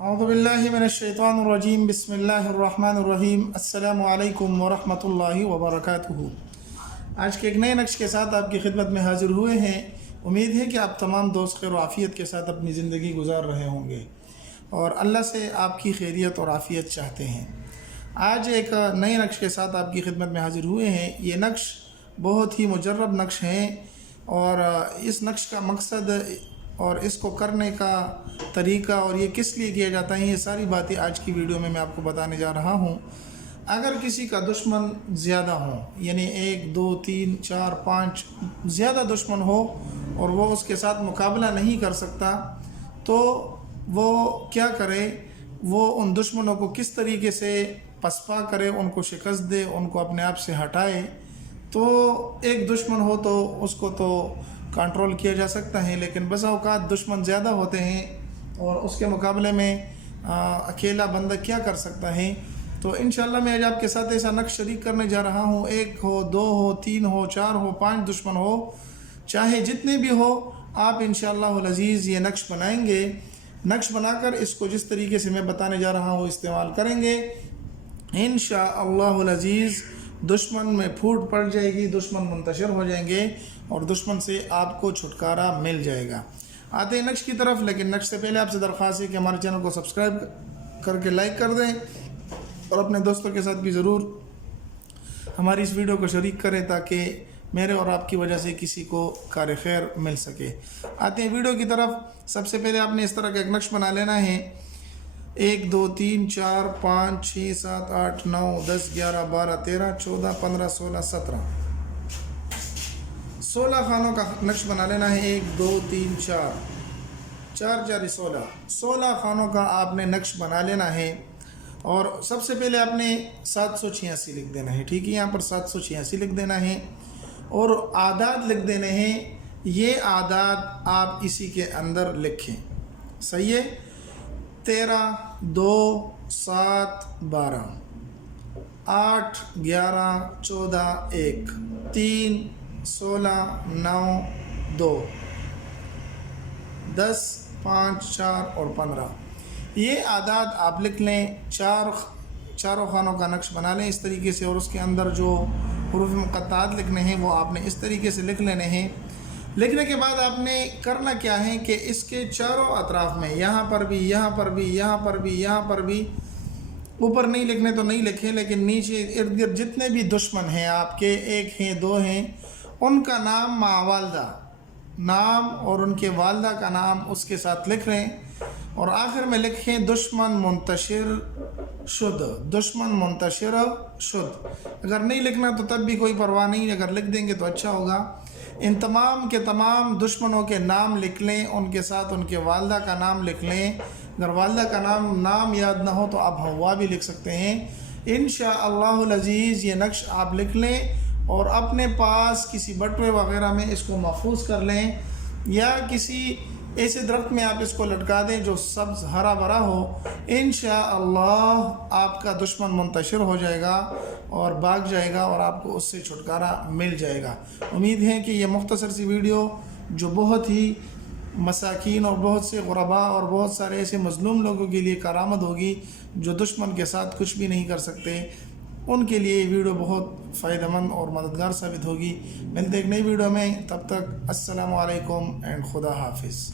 اعوذ باللہ من الشیطان الرجیم بسم اللہ الرحمن الرحیم السلام علیکم ورحمۃ اللہ وبرکاتہ۔ آج کے ایک نئے نقش کے ساتھ آپ کی خدمت میں حاضر ہوئے ہیں۔ امید ہے کہ آپ تمام دوست خیر و عافیت کے ساتھ اپنی زندگی گزار رہے ہوں گے اور اللہ سے آپ کی خیریت اور عافیت چاہتے ہیں۔ آج ایک نئے نقش کے ساتھ آپ کی خدمت میں حاضر ہوئے ہیں۔ یہ نقش بہت ہی مجرب نقش ہیں اور اس نقش کا مقصد اور اس کو کرنے کا طریقہ اور یہ کس لیے کیا جاتا ہے، یہ ساری باتیں آج کی ویڈیو میں آپ کو بتانے جا رہا ہوں۔ اگر کسی کا دشمن زیادہ ہوں، یعنی 1 2 3 4 5 زیادہ دشمن ہو اور وہ اس کے ساتھ مقابلہ نہیں کر سکتا، تو وہ کیا کرے؟ وہ ان دشمنوں کو کس طریقے سے پسپا کرے، ان کو شکست دے، ان کو اپنے آپ سے ہٹائے۔ تو ایک دشمن ہو تو اس کو تو کنٹرول کیا جا سکتا ہے، لیکن بعض اوقات دشمن زیادہ ہوتے ہیں اور اس کے مقابلے میں اکیلا بندہ کیا کر سکتا ہے۔ تو انشاءاللہ میں آج آپ کے ساتھ ایسا نقش شریک کرنے جا رہا ہوں۔ 1 ہو، 2 ہو، 3 ہو، 4 ہو، 5 دشمن ہو، چاہے جتنے بھی ہو، آپ انشاءاللہ العزیز یہ نقش بنائیں گے۔ نقش بنا کر اس کو جس طریقے سے میں بتانے جا رہا ہوں استعمال کریں گے، انشاءاللہ العزیز دشمن میں پھوٹ پڑ جائے گی، دشمن منتشر ہو جائیں گے اور دشمن سے آپ کو چھٹکارا مل جائے گا۔ آتے ہیں نقش کی طرف، لیکن نقش سے پہلے آپ سے درخواست ہے کہ ہمارے چینل کو سبسکرائب کر کے لائک کر دیں اور اپنے دوستوں کے ساتھ بھی ضرور ہماری اس ویڈیو کو شریک کریں تاکہ میرے اور آپ کی وجہ سے کسی کو کار خیر مل سکے۔ آتے ہیں ویڈیو کی طرف۔ سب سے پہلے آپ نے اس طرح کا ایک نقش بنا لینا ہے۔ 1 2 3 4 5 6 7 8 9 10 11 12 13 14 15 16 17 16 خانوں کا نقش بنا لینا ہے۔ 1 2 3 4 4 4 16 خانوں کا آپ نے نقش بنا لینا ہے۔ اور سب سے پہلے آپ نے 786 لکھ دینا ہے، ٹھیک ہے؟ یہاں پر 786 لکھ دینا ہے اور اعداد لکھ دینے ہیں۔ یہ اعداد آپ اسی کے اندر لکھیں، صحیح ہے؟ 13 2 7 12 8 11 14 1 3 16 9 2 10 5 4 اور 15 یہ اعداد آپ لکھ لیں۔ چاروں خانوں کا نقش بنا لیں اس طریقے سے، اور اس کے اندر جو حروف مقطعات لکھنے ہیں وہ آپ نے اس طریقے سے لکھ لینے ہیں۔ لکھنے کے بعد آپ نے کرنا کیا ہے کہ اس کے چاروں اطراف میں، یہاں پر بھی، یہاں پر بھی، یہاں پر بھی، یہاں پر بھی، اوپر نہیں لکھنے تو نہیں لکھیں، لیکن نیچے ارد گرد جتنے بھی دشمن ہیں آپ کے، 1 ہیں 2 ہیں، ان کا نام مع والدہ، نام اور ان کے والدہ کا نام اس کے ساتھ لکھ رہے ہیں، اور آخر میں لکھیں دشمن منتشر شد، دشمن منتشر شد۔ اگر نہیں لکھنا تو تب بھی کوئی پرواہ نہیں، اگر لکھ دیں گے تو اچھا ہوگا۔ ان تمام کے تمام دشمنوں کے نام لکھ لیں، ان کے ساتھ ان کے والدہ کا نام لکھ لیں۔ اگر والدہ کا نام یاد نہ ہو تو آپ ہوا بھی لکھ سکتے ہیں۔ انشاءاللہ العزیز یہ نقش آپ لکھ لیں اور اپنے پاس کسی بٹوے وغیرہ میں اس کو محفوظ کر لیں، یا کسی ایسے درخت میں آپ اس کو لٹکا دیں جو سبز ہرا بھرا ہو۔ انشاءاللہ آپ کا دشمن منتشر ہو جائے گا اور بھاگ جائے گا اور آپ کو اس سے چھٹکارا مل جائے گا۔ امید ہے کہ یہ مختصر سی ویڈیو جو بہت ہی مساکین اور بہت سے غرباء اور بہت سارے ایسے مظلوم لوگوں کے لیے کارآمد ہوگی جو دشمن کے ساتھ کچھ بھی نہیں کر سکتے، ان کے لیے یہ ویڈیو بہت فائدہ مند اور مددگار ثابت ہوگی۔ ملتے ایک نئی ویڈیو میں، تب تک السلام علیکم اینڈ خدا حافظ۔